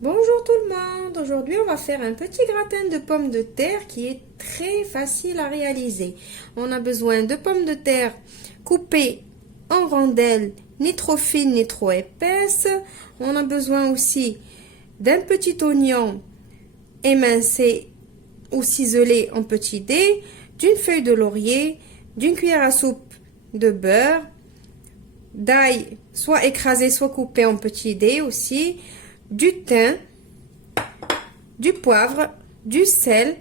Bonjour tout le monde, aujourd'hui on va faire un petit gratin de pommes de terre qui est très facile à réaliser. On a besoin de pommes de terre coupées en rondelles, ni trop fines ni trop épaisses. On a besoin aussi d'un petit oignon émincé ou ciselé en petits dés, d'une feuille de laurier, d'une cuillère à soupe de beurre, d'ail soit écrasé soit coupé en petits dés aussi, du thym, du poivre, du sel,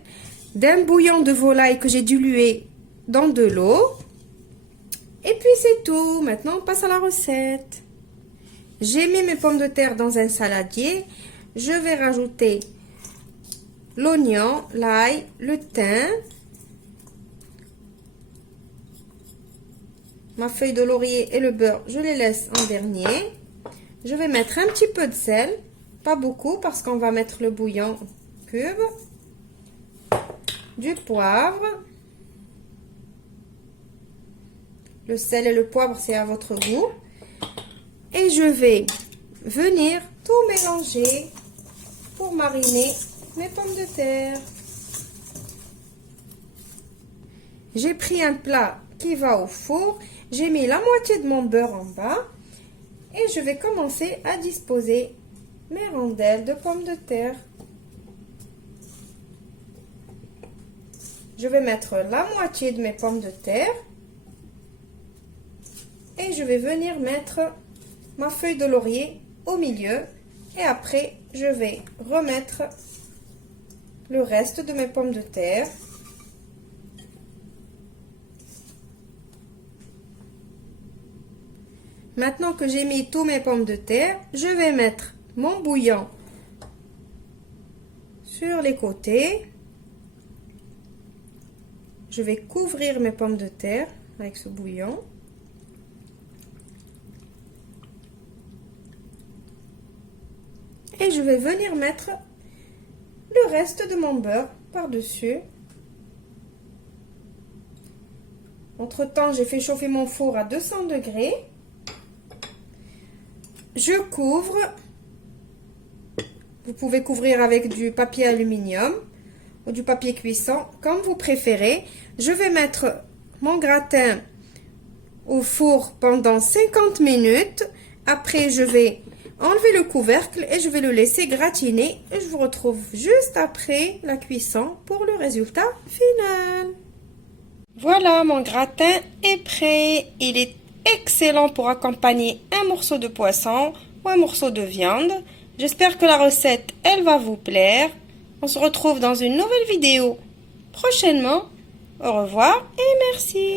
d'un bouillon de volaille que j'ai dilué dans de l'eau. Et puis c'est tout. Maintenant on passe à la recette. J'ai mis mes pommes de terre dans un saladier. Je vais rajouter l'oignon, l'ail, le thym, ma feuille de laurier et le beurre, je les laisse en dernier. Je vais mettre un petit peu de sel, pas beaucoup parce qu'on va mettre le bouillon cube, du poivre. Le sel et le poivre, c'est à votre goût. Et je vais venir tout mélanger pour mariner mes pommes de terre. J'ai pris un plat qui va au four. J'ai mis la moitié de mon beurre en bas. Et je vais commencer à disposer mes rondelles de pommes de terre. Je vais mettre la moitié de mes pommes de terre. Et je vais venir mettre ma feuille de laurier au milieu. Et après, je vais remettre le reste de mes pommes de terre. Maintenant que j'ai mis tous mes pommes de terre, je vais mettre mon bouillon sur les côtés. Je vais couvrir mes pommes de terre avec ce bouillon. Et je vais venir mettre le reste de mon beurre par-dessus. Entre-temps, j'ai fait chauffer mon four à 200 degrés. Je couvre. Vous pouvez couvrir avec du papier aluminium ou du papier cuisson, comme vous préférez. Je vais mettre mon gratin au four pendant 50 minutes. Après, je vais enlever le couvercle et je vais le laisser gratiner. Et je vous retrouve juste après la cuisson pour le résultat final. Voilà, mon gratin est prêt. Il est excellent pour accompagner un morceau de poisson ou un morceau de viande. J'espère que la recette, elle va vous plaire. On se retrouve dans une nouvelle vidéo prochainement. Au revoir et merci.